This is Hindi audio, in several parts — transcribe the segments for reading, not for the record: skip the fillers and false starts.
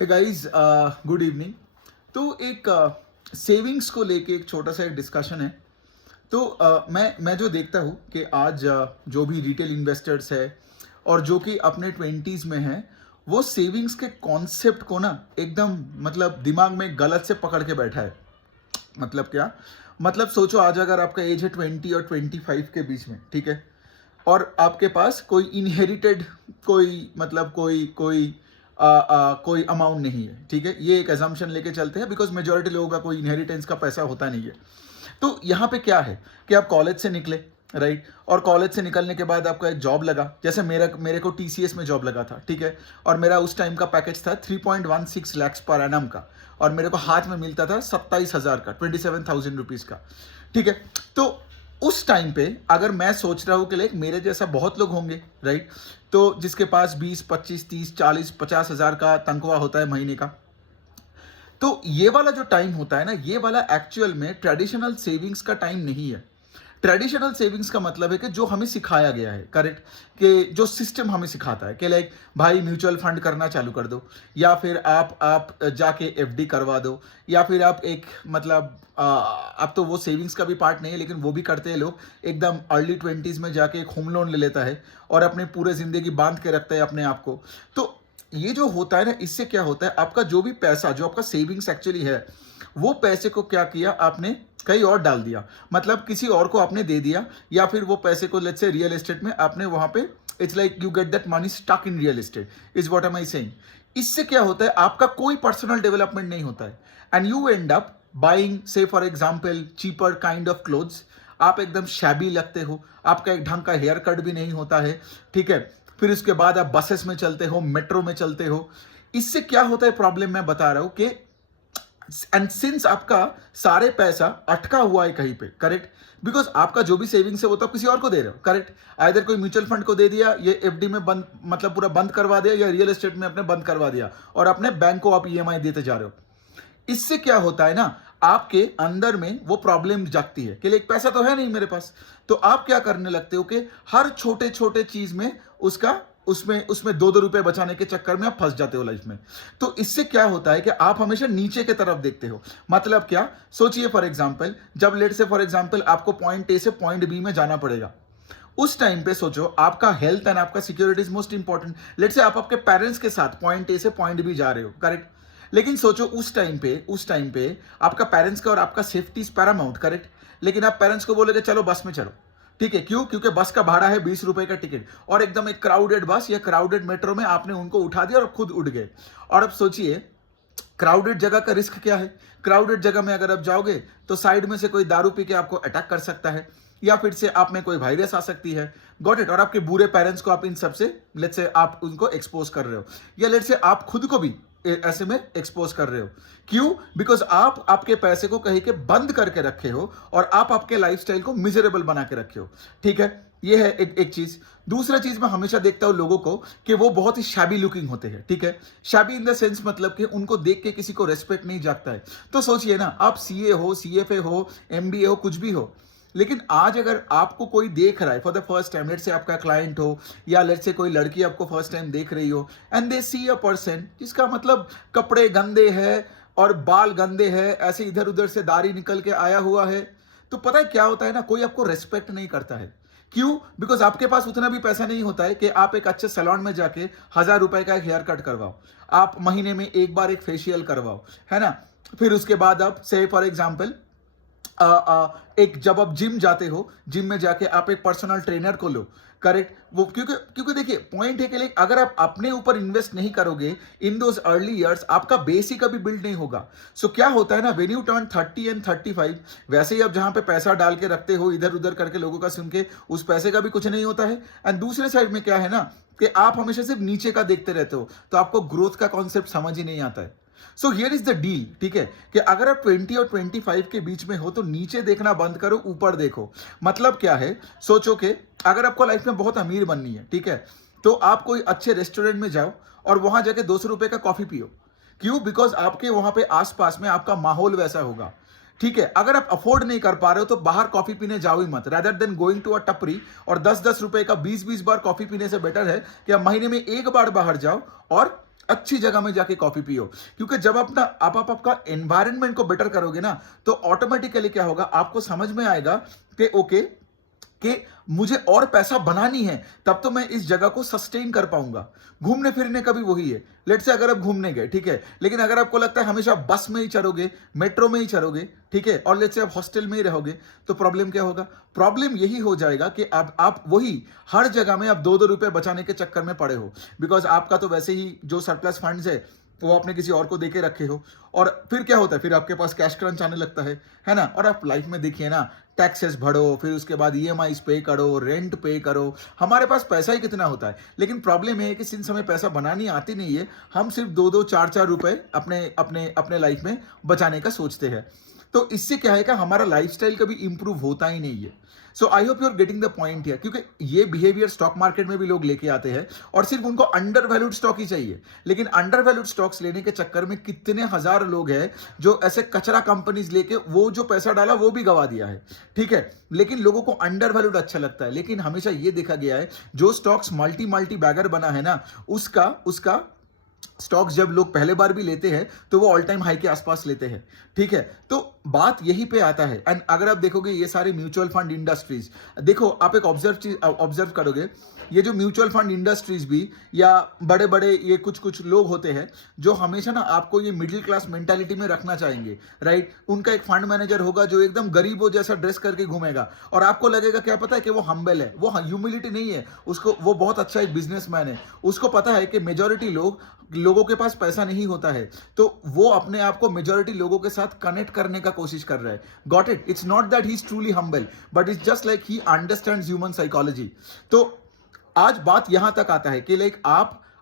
Hey guys, good evening. तो एक सेविंग्स को लेके एक छोटा सा एक डिस्कशन है। तो मैं जो देखता हूँ कि आज जो भी रिटेल इन्वेस्टर्स है और जो कि अपने ट्वेंटीज़ में हैं, वो सेविंग्स के कॉन्सेप्ट को ना एकदम मतलब दिमाग में गलत से पकड़ के बैठा है। मतलब क्या? मतलब सोचो, आज अगर आपका एज है 20 और 25 के बीच में, ठीक है? और आपके पास कोई इनहेरिटेड कोई मतलब कोई अमाउंट नहीं है, ठीक है? ये एक अजम्पशन लेके चलते हैं बिकॉज मेजोरिटी लोगों का कोई इनहेरिटेंस का पैसा होता नहीं है। तो यहाँ पे क्या है कि आप कॉलेज से निकले, राइट? और कॉलेज से निकलने के बाद आपका एक जॉब लगा, जैसे मेरे को टीसीएस में जॉब लगा था, ठीक है? और मेरा उस टाइम का पैकेज था 3.16 लैक्स पर एनम का, और मेरे को हाथ में मिलता था 27,000 का, 27,000 रुपीज का, ठीक है? तो उस टाइम पे अगर मैं सोच रहा हूं कि लाइक मेरे जैसा बहुत लोग होंगे, राइट? तो जिसके पास 20, 25, 30, 40, 50 हजार का तनख्वाह होता है महीने का, तो ये वाला जो टाइम होता है ना, ये वाला एक्चुअल में ट्रेडिशनल सेविंग्स का टाइम नहीं है। ट्रेडिशनल सेविंग्स का मतलब है कि जो हमें सिखाया गया है, करेक्ट? कि जो सिस्टम हमें सिखाता है कि लाइक भाई म्यूचुअल फंड करना चालू कर दो, या फिर आप जाके एफडी करवा दो, या फिर आप एक मतलब अब तो वो सेविंग्स का भी पार्ट नहीं है लेकिन वो भी करते हैं लोग, एकदम अर्ली 20s में जाके एक होम लोन ले लेता है और अपने पूरे जिंदगी बांध के रखता है अपने आप को। तो ये जो होता है ना, इससे क्या होता है, आपका जो भी पैसा जो आपका सेविंग्स एक्चुअली है, वो पैसे को क्या किया आपने, कहीं और डाल दिया, मतलब किसी और को आपने दे दिया, या फिर वो पैसे को लेट्स से रियल एस्टेट में आपने वहां पे, it's like you get that money stuck in real estate, is what am I saying. इससे क्या होता है, आपका कोई पर्सनल डेवलपमेंट नहीं होता है, and you end up buying say for example cheaper kind of clothes. आप एकदम शैबी लगते हो, आपका एक ढंग का हेयर कट भी नहीं होता है, ठीक है? फिर उसके बाद आप बसेस में चलते हो, मेट्रो में चलते हो। इससे क्या होता है, प्रॉब्लम मैं बता रहा हूं कि एंड सिंस आपका सारे पैसा अटका हुआ है कहीं पे, करेक्ट? बिकॉज आपका जो भी सेविंग्स है वो तो आप किसी और को दे रहे हो, करेक्ट? आइदर कोई म्यूचुअल फंड को दे दिया, ये एफडी में बंद मतलब पूरा बंद करवा दिया, या रियल एस्टेट में अपने बंद करवा दिया, और अपने बैंक को आप ईएमआई देते जा रहे हो। इससे क्या होता है ना, आपके अंदर में वो प्रॉब्लम जागती है कि एक पैसा तो है नहीं मेरे पास। तो आप क्या करने लगते हो कि हर छोटे छोटे चीज में उसका उसमें उसमें 2-2 रुपए बचाने के चक्कर में आप फंस जाते हो लाइफ में। तो इससे क्या होता है कि आप हमेशा नीचे की तरफ देखते हो। मतलब क्या, सोचिए फॉर एग्जाम्पल, जब लेट से फॉर एग्जाम्पल आपको पॉइंट ए से पॉइंट बी में जाना पड़ेगा, उस टाइम पे सोचो आपका हेल्थ एंड आपका security is most important. Late से आप आपके पेरेंट्स के साथ पॉइंट ए से पॉइंट बी जा रहे हो, करेक्ट? लेकिन सोचो उस टाइम पे आपका पेरेंट्स का और आपका सेफ्टी इज पैरामाउंट, करेक्ट? लेकिन आप पेरेंट्स को बोलोगे चलो बस में चलो, ठीक है? क्यों? क्योंकि बस का भाड़ा है 20 रुपए का टिकट, और एकदम एक क्राउडेड बस या क्राउडेड मेट्रो में आपने उनको उठा दिया और खुद उठ गए। और अब सोचिए, क्राउडेड जगह का रिस्क क्या है? क्राउडेड जगह में अगर आप जाओगे तो साइड में से कोई दारू पी के आपको अटैक कर सकता है, या फिर से आप में कोई वायरस आ सकती है, गॉट इट? और आपके बुरे पेरेंट्स को आप इन सब से लेट्स से आप उनको एक्सपोज कर रहे हो, या लेट्स से आप खुद को भी ऐसे में एक्सपोज कर रहे हो। क्यों? बिकॉज आप आपके पैसे को कहीं के बंद करके रखे हो, और आप आपके लाइफस्टाइल को मिजरेबल बना के रखे हो, ठीक है? ये है एक चीज। दूसरा चीज, मैं हमेशा देखता हूं लोगों को कि वो बहुत ही शैबी लुकिंग होते हैं, ठीक है? शैबी इन द सेंस मतलब कि उनको देख के किसी को रेस्पेक्ट नहीं जागता है। तो सोचिए ना, आप सीए हो, सीएफए हो, एमबीए हो, कुछ भी हो, लेकिन आज अगर आपको कोई देख रहा है for the first time, let's say आपका क्लाइंट हो, या लेट्स से कोई लड़की आपको फर्स्ट टाइम देख रही हो, and they C a person जिसका मतलब कपड़े गंदे हैं और बाल गंदे हैं, ऐसे इधर उधर से दाढ़ी निकल के आया हुआ है, तो पता है क्या होता है ना, कोई आपको रेस्पेक्ट नहीं करता है। क्यों? बिकॉज आपके पास उतना भी पैसा नहीं होता है कि आप एक अच्छे सैलून में जाके 1,000 रुपए का एक हेयर कट करवाओ, आप महीने में एक बार एक फेशियल करवाओ, है ना? फिर उसके बाद आप से फॉर एग्जाम्पल एक जब आप जिम जाते हो, जिम में जाके आप एक पर्सनल ट्रेनर को लो, करेक्ट? वो क्योंकि क्योंकि देखिए पॉइंट है कि लाइक अगर आप अपने ऊपर इन्वेस्ट नहीं करोगे इन दोज अर्ली ईयर्स, आपका बेस ही कभी बिल्ड नहीं होगा। सो क्या होता है ना, व्हेन यू टर्न 30 एंड 35, वैसे ही आप जहां पे पैसा डाल के रखते हो इधर उधर करके लोगों का सुन के, उस पैसे का भी कुछ नहीं होता है। एंड दूसरे साइड में क्या है ना, कि आप हमेशा सिर्फ नीचे का देखते रहते हो, तो आपको ग्रोथ का कॉन्सेप्ट समझ ही नहीं आता है। So here is the deal, ठीक है? कि अगर आप 20 और 25 के बीच में हो तो नीचे देखना बंद करो, ऊपर देखो। मतलब क्या है, सोचो कि अगर आपको लाइफ में बहुत अमीर बननी है, ठीक है, तो आप कोई अच्छे रेस्टोरेंट में जाओ और वहां जाके 200 रुपए का कॉफी पियो। क्यों? बिकॉज आपके वहां पे आसपास में आपका माहौल वैसा होगा, ठीक है? अगर आप अफोर्ड नहीं कर पा रहे हो तो बाहर कॉफी पीने जाओ ही मत, rather than going to a टपरी और 10-10 रुपए का 20-20 बार कॉफी पीने से बेटर है कि आप महीने में एक बार बाहर जाओ और अच्छी जगह में जाके कॉफी पियो, क्योंकि जब अपना आप आपका एनवायरनमेंट को बेटर करोगे ना, तो ऑटोमेटिकली क्या होगा, आपको समझ में आएगा कि ओके, कि मुझे और पैसा बनानी है, तब तो मैं इस जगह को सस्टेन कर पाऊंगा। घूमने फिरने का भी वही है। लेट से अगर आप घूमने गए, ठीक है, लेकिन अगर आपको लगता है हमेशा बस में ही चलोगे, मेट्रो में ही चलोगे, ठीक है, और लेट से आप हॉस्टल में ही रहोगे, तो प्रॉब्लम क्या होगा? प्रॉब्लम यही हो जाएगा कि आप वही हर जगह में आप 2-2 रुपए बचाने के चक्कर में पड़े हो, बिकॉज आपका तो वैसे ही जो सरप्लस फंड्स है वो आपने किसी और को देके रखे हो, और फिर क्या होता है, फिर आपके पास कैश क्रंच आने लगता है ना। और आप लाइफ में देखिए ना, टैक्सेस भरो, फिर उसके बाद ईएमआईज पे करो, रेंट पे करो, हमारे पास पैसा ही कितना होता है। लेकिन प्रॉब्लम है कि सिंस हमें पैसा बनानी आती नहीं है, हम सिर्फ 2-2 4-4 रुपए अपने अपने अपने लाइफ में बचाने का सोचते हैं। तो इससे क्या है कि हमारा लाइफस्टाइल कभी इंप्रूव होता ही नहीं है। So I hope you are getting the point here, क्योंकि ये बिहेवियर स्टॉक मार्केट में भी लोग लेके आते हैं, और सिर्फ उनको अंडर वैल्यूड स्टॉक ही चाहिए। लेकिन अंडर वैल्यूड स्टॉक्स लेने के चक्कर में कितने हजार लोग हैं जो ऐसे कचरा कंपनीज लेके वो जो पैसा डाला वो भी गवा दिया है, ठीक है। लेकिन लोगों को अंडर वैल्यूड अच्छा लगता है। लेकिन हमेशा ये देखा गया है, जो स्टॉक्स मल्टी बैगर बना है ना, उसका उसका स्टॉक्स जब लोग पहले बार भी लेते हैं तो वो ऑल टाइम हाई के आसपास लेते हैं, ठीक है। तो बात यहीं पे आता है। एंड अगर आप देखोगे ये सारे म्यूचुअल फंड इंडस्ट्रीज, देखो आप एक ऑब्जर्व करोगे, ये जो म्यूचुअल फंड इंडस्ट्रीज भी या बड़े बड़े ये कुछ कुछ लोग होते हैं जो हमेशा ना आपको ये मिडिल क्लास मेंटालिटी में रखना चाहेंगे, राइट। उनका एक फंड मैनेजर होगा जो एकदम गरीबों जैसा ड्रेस करके घूमेगा, और आपको लगेगा क्या पता है कि वो हम्बल है, वो ह्यूमिलिटी नहीं है उसको, वो बहुत अच्छा एक बिजनेसमैन है। उसको पता है कि मेजॉरिटी लोगों के पास पैसा नहीं होता है, तो वो अपने आप को मेजॉरिटी लोगों के साथ कनेक्ट करने का कोशिश कर रहा है। Got it? It's not that he is truly humble, but it's just like he understands human psychology. तो आज बात यहां तक आता है कि लाइक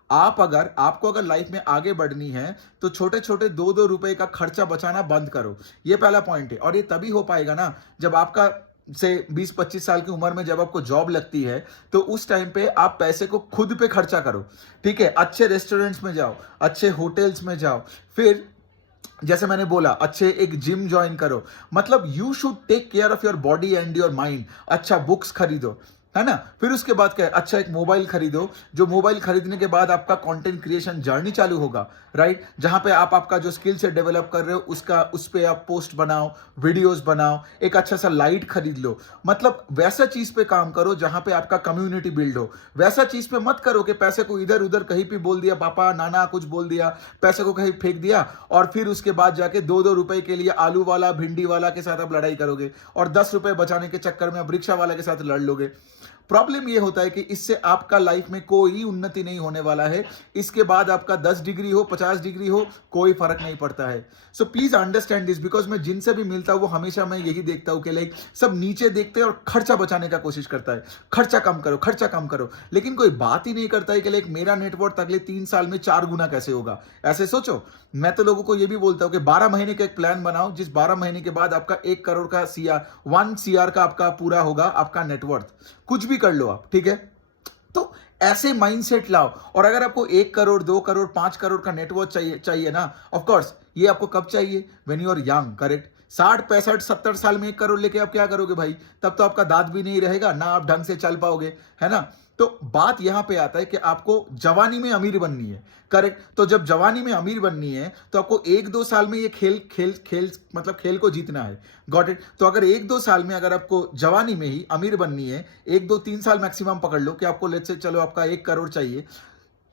आपको अगर लाइफ में आगे बढ़नी है, तो छोटे छोटे 2-2 रुपए का खर्चा बचाना बंद करो। ये पहला पॉइंट है। और ये तभी हो पाएगा ना जब आपका से 20-25 साल की उम्र में जब आपको जॉब लगती है, तो उस टाइम पे आप पैसे को खुद पे खर्चा करो, ठीक है। अच्छे रेस्टोरेंट्स में जाओ, अच्छे होटल्स में जाओ, फिर जैसे मैंने बोला अच्छे एक जिम ज्वाइन करो। मतलब you should take care of your body and your mind. अच्छा बुक्स खरीदो, है ना। फिर उसके बाद क्या है, अच्छा एक मोबाइल खरीदो, जो मोबाइल खरीदने के बाद आपका कंटेंट क्रिएशन जर्नी चालू होगा, राइट। जहां पे आप आपका जो स्किल से डेवलप कर रहे हो उस पे आप पोस्ट बनाओ, वीडियोस बनाओ, एक अच्छा सा लाइट खरीद लो। मतलब वैसा चीज पे काम करो जहां पे आपका कम्युनिटी बिल्ड हो। वैसा चीज पे मत करो कि पैसे को इधर उधर कहीं भी बोल दिया, पापा नाना कुछ बोल दिया, पैसे को कहीं फेंक दिया, और फिर उसके बाद जाके 2-2 रुपए के लिए आलू वाला भिंडी वाला के साथ आप लड़ाई करोगे, और 10 रुपए बचाने के चक्कर में आप रिक्शा वाला के साथ लड़ लोगे। प्रॉब्लम ये होता है कि इससे आपका लाइफ में कोई उन्नति नहीं होने वाला है। इसके बाद आपका 10 डिग्री हो, 50 डिग्री हो, कोई फर्क नहीं पड़ता है। So please understand this, because मैं जिनसे भी मिलता हूं वो हमेशा मैं यही देखता हूं कि लाइक सब नीचे देखते हैं और खर्चा बचाने का कोशिश करता है। खर्चा कम करो, खर्चा कम करो, लेकिन कोई बात ही नहीं करता है कि लाइक मेरा नेटवर्थ अगले 3 साल में 4 गुना कैसे होगा। ऐसे सोचो। मैं तो लोगों को ये भी बोलता हूं कि 12 महीने का एक प्लान बनाओ, जिस 12 महीने के बाद आपका 1 करोड़ का 1 CR का आपका पूरा होगा आपका नेटवर्थ। कुछ भी कर लो आप, ठीक है। तो ऐसे माइंडसेट लाओ। और अगर आपको 1 करोड़, 2 करोड़, 5 करोड़ का नेटवर्थ चाहिए ना, ऑफ कोर्स ये आपको कब चाहिए? When you are young, correct. 60, 65, 70 साल में 1 करोड़ लेके आप क्या करोगे भाई? तब तो आपका दांत भी नहीं रहेगा, ना आप ढंग से चल पाओगे, है ना। तो बात यहां पे आता है कि आपको जवानी में अमीर बननी है, करेक्ट। तो जब जवानी में अमीर बननी है तो आपको 1-2 साल में ये खेल को जीतना है। Got it? तो अगर 1-2 साल में अगर आपको जवानी में ही अमीर बननी है, 1-2-3 साल मैक्सिमम पकड़ लो कि आपको लेट्स से चलो आपका 1 करोड़ चाहिए,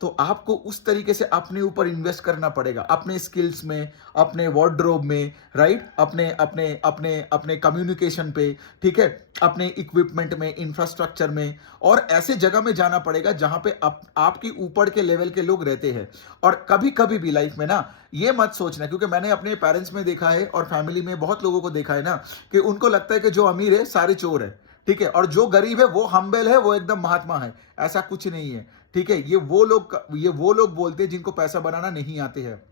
तो आपको उस तरीके से अपने ऊपर इन्वेस्ट करना पड़ेगा, अपने स्किल्स में, अपने वार्डरोब में, राइट, अपने अपने अपने अपने कम्युनिकेशन पे, ठीक है, अपने इक्विपमेंट में, इंफ्रास्ट्रक्चर में, और ऐसे जगह में जाना पड़ेगा जहां पे आपकी ऊपर के लेवल के लोग रहते हैं। और कभी कभी भी लाइफ में ना ये मत सोचना, क्योंकि मैंने अपने पेरेंट्स में देखा है और फैमिली में बहुत लोगों को देखा है ना, कि उनको लगता है कि जो अमीर है सारे चोर है, ठीक है, और जो गरीब है वो हम्बल है, वो एकदम महात्मा है। ऐसा कुछ नहीं है, ठीक है। ये वो लोग बोलते हैं जिनको पैसा बनाना नहीं आते हैं।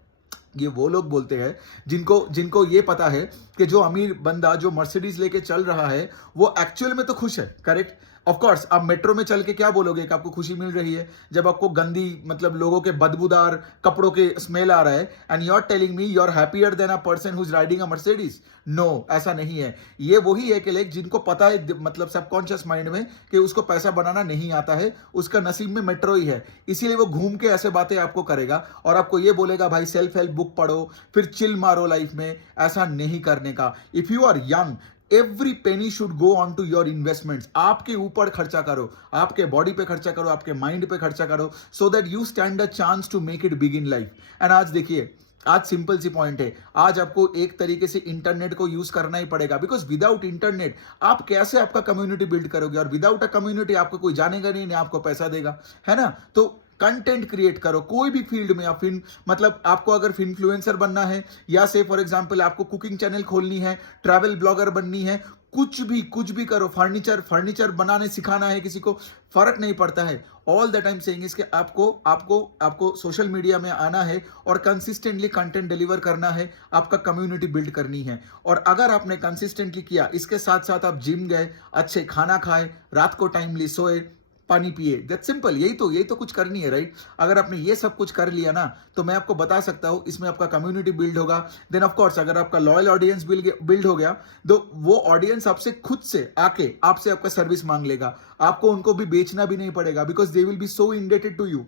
ये वो लोग बोलते हैं जिनको ये पता है कि जो अमीर बंदा जो मर्सिडीज लेके चल रहा है वो एक्चुअल में तो खुश है, करेक्ट। ऑफ कोर्स आप मेट्रो में चल के क्या बोलोगे कि आपको खुशी मिल रही है जब आपको गंदी मतलब लोगों के बदबूदार कपड़ों के स्मेल आ रहा है and you are telling me you are happier than a person who is riding a Mercedes. No, ऐसा नहीं है। ये वही है कि लाइक जिनको पता है मतलब सबकॉन्शियस माइंड में कि उसको पैसा बनाना नहीं आता है, उसका नसीब में मेट्रो ही है, इसीलिए वो घूम के ऐसे बातें आपको करेगा और आपको ये बोलेगा भाई सेल्फ हेल्प बुक पढ़ो फिर चिल मारो लाइफ में। ऐसा नहीं करने का। If you are young, every penny should go on to your investments. आपके ऊपर खर्चा करो, आपके बॉडी पे खर्चा करो, आपके माइंड पे खर्चा करो, so that you stand a chance to make it big in life. And आज देखिए, आज सिंपल सी पॉइंट है, आज आपको एक तरीके से इंटरनेट को यूज करना ही पड़ेगा, बिकॉज विदाउट इंटरनेट आप कैसे आपका कम्युनिटी बिल्ड करोगे, और विदाउट अ कम्युनिटी आपको कोई जानेगा नहीं, नहीं आपको पैसा देगा, है ना। तो कंटेंट क्रिएट करो कोई भी फील्ड में। आप मतलब आपको अगर इन्फ्लुएंसर बनना है, या से फॉर एग्जांपल आपको कुकिंग चैनल खोलनी है, ट्रैवल ब्लॉगर बननी है, कुछ भी करो, फर्नीचर बनाने सिखाना है किसी को, फर्क नहीं पड़ता है। All the time saying is कि आपको सोशल मीडिया में आना है और कंसिस्टेंटली कंटेंट डिलीवर करना है, आपका कम्युनिटी बिल्ड करनी है। और अगर आपने कंसिस्टेंटली किया, इसके साथ साथ आप जिम गए, अच्छे खाना खाए, रात को टाइमली सोए, पानी पिए, दैट सिंपल, यही तो कुछ करनी है, राइट। अगर आपने ये सब कुछ कर लिया ना, तो मैं आपको बता सकता हूं इसमें आपका कम्युनिटी बिल्ड होगा। देन ऑफ कोर्स अगर आपका लॉयल ऑडियंस बिल्ड हो गया, तो वो ऑडियंस आपसे खुद से आके आपसे आपका सर्विस मांग लेगा, आपको उनको भी बेचना भी नहीं पड़ेगा, because they will be so indebted to you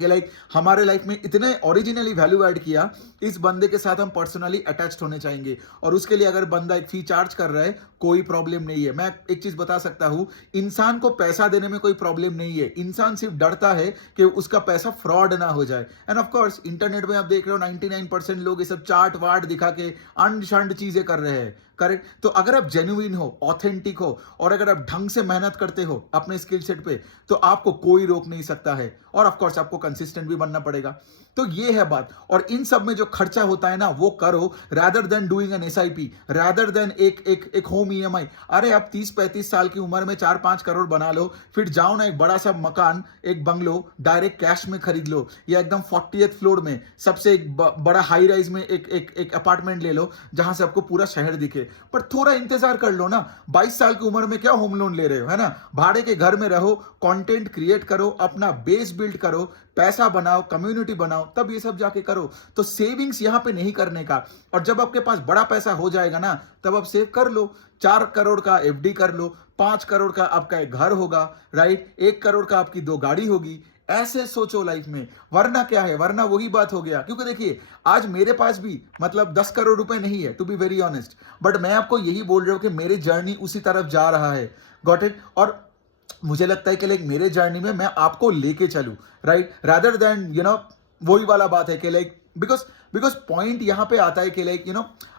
कि लाइक हमारे लाइफ में इतने ओरिजिनली वैल्यू ऐड किया, इस बंदे के साथ हम पर्सनली अटैच्ड होने चाहेंगे। और उसके लिए अगर बंदा एक फी चार्ज कर रहा है, कोई प्रॉब्लम नहीं है। मैं एक चीज बता सकता हूं, इंसान को पैसा देने में कोई प्रॉब्लम नहीं है, इंसान सिर्फ डरता है कि उसका पैसा फ्रॉड ना हो जाए। एंड ऑफ कोर्स इंटरनेट में आप देख रहे हो 99% लोग ये सब चार्ट वार्ट दिखा के अंड शंड चीजें कर रहे हैं, करेक्ट। तो अगर आप जेन्युइन हो, ऑथेंटिक हो, और अगर आप ढंग से मेहनत करते हो अपने स्किल सेट पे, तो आपको कोई रोक नहीं सकता है। और ऑफ कोर्स आपको कंसिस्टेंट भी बनना पड़ेगा। तो ये है बात। और इन सब में जो खर्चा होता है ना, वो करो, rather than doing an SIP, rather than एक होम ईएमआई। अरे आप 30-35 साल की उम्र में 4-5 करोड़ बना लो, फिर जाओ ना एक बड़ा सा मकान, एक बंगलो डायरेक्ट कैश में खरीद लो, या एकदम 40th फ्लोर में सबसे एक बड़ा हाई राइज में एक अपार्टमेंट ले लो, जहां से आपको पूरा शहर दिखे। पर थोड़ा इंतजार कर लो ना, 22 साल की उम्र में क्या होम लोन ले रहे हो, है ना। भाड़े के घर में रहो, कंटेंट क्रिएट करो, अपना बेस बिल्ड करो, पैसा बनाओ, कम्युनिटी बनाओ, तब ये सब जाके करो। तो सेविंग्स यहां पे नहीं करने का। और जब आपके पास बड़ा पैसा हो जाएगा ना, तब आप सेव कर लो। 4 करोड़ का एफडी कर लो, 5 करोड़ का आपका एक घर होगा, राइट, 1 करोड़ का आपकी 2 गाड़ी होगी। ऐसे सोचो लाइफ में, वरना क्या है, वरना वही बात हो गया। क्योंकि देखिए, आज मेरे पास भी मतलब 10 करोड़ रुपए नहीं है, to be very honest, but मैं आपको यही बोल रहा हूं कि मेरी जर्नी उसी तरफ जा रहा है, गॉट इट। और मुझे लगता है कि लाइक मेरे जर्नी में मैं आपको लेके चलूं, राइट, रादर देन वही वाला बात है कि लाइक बिकॉज पॉइंट यहां पे आता है कि लाइक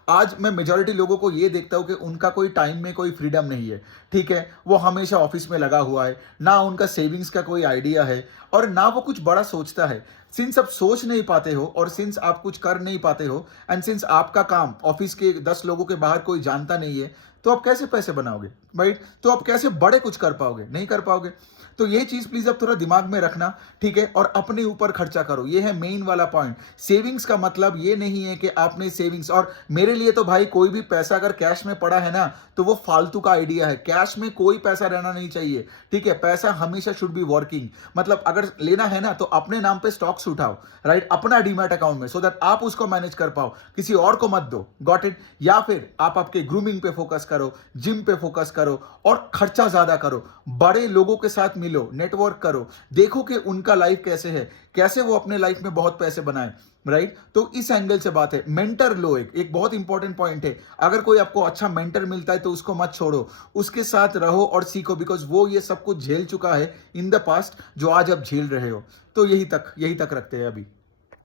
आज मैं मेजॉरिटी लोगों को ये देखता हूं कि उनका कोई टाइम में कोई फ्रीडम नहीं है, ठीक है। वो हमेशा ऑफिस में लगा हुआ है, ना उनका सेविंग्स का कोई आइडिया है, और ना वो कुछ बड़ा सोचता है। सिंस आप सोच नहीं पाते हो, और सिंस आप कुछ कर नहीं पाते हो, एंड सिंस आपका काम ऑफिस के 10 लोगों के बाहर कोई जानता नहीं है, तो आप कैसे पैसे बनाओगे, राइट। तो आप कैसे बड़े कुछ कर पाओगे, नहीं कर पाओगे। तो ये चीज प्लीज आप थोड़ा दिमाग में रखना, ठीक है। और अपने ऊपर खर्चा करो, ये है मेन वाला पॉइंट। सेविंग्स का मतलब ये नहीं है कि आपने सेविंग्स, और मेरे लिए तो भाई कोई भी पैसा अगर कैश में पड़ा है ना, तो वो फालतू का आइडिया है। कैश में कोई पैसा रहना नहीं चाहिए, ठीक है। पैसा हमेशा शुड बी वर्किंग। मतलब अगर लेना है ना, तो अपने नाम पे स्टॉक्स उठाओ, राइट, अपना डीमैट अकाउंट में, सो दैट आप उसको मैनेज कर पाओ, किसी और को मत दो, गॉट इट। या फिर आप आपके ग्रूमिंग पे फोकस करो, जिम पे फोकस करो, और खर्चा ज्यादा करो, बड़े लोगों के साथ मिलो, नेटवर्क करो, देखो कि उनका लाइफ कैसे है, कैसे वो अपने लाइफ में बहुत पैसे बनाए, राइट। तो इस एंगल से बात है। मेंटर लो, एक बहुत इंपॉर्टेंट पॉइंट है। अगर कोई आपको अच्छा मेंटर मिलता है, तो उसको मत छोड़ो, उसके साथ रहो और सीखो, बिकॉज वो ये सब कुछ झेल चुका है इन द पास्ट, जो आज आप झेल रहे हो। तो यही तक रखते हैं अभी।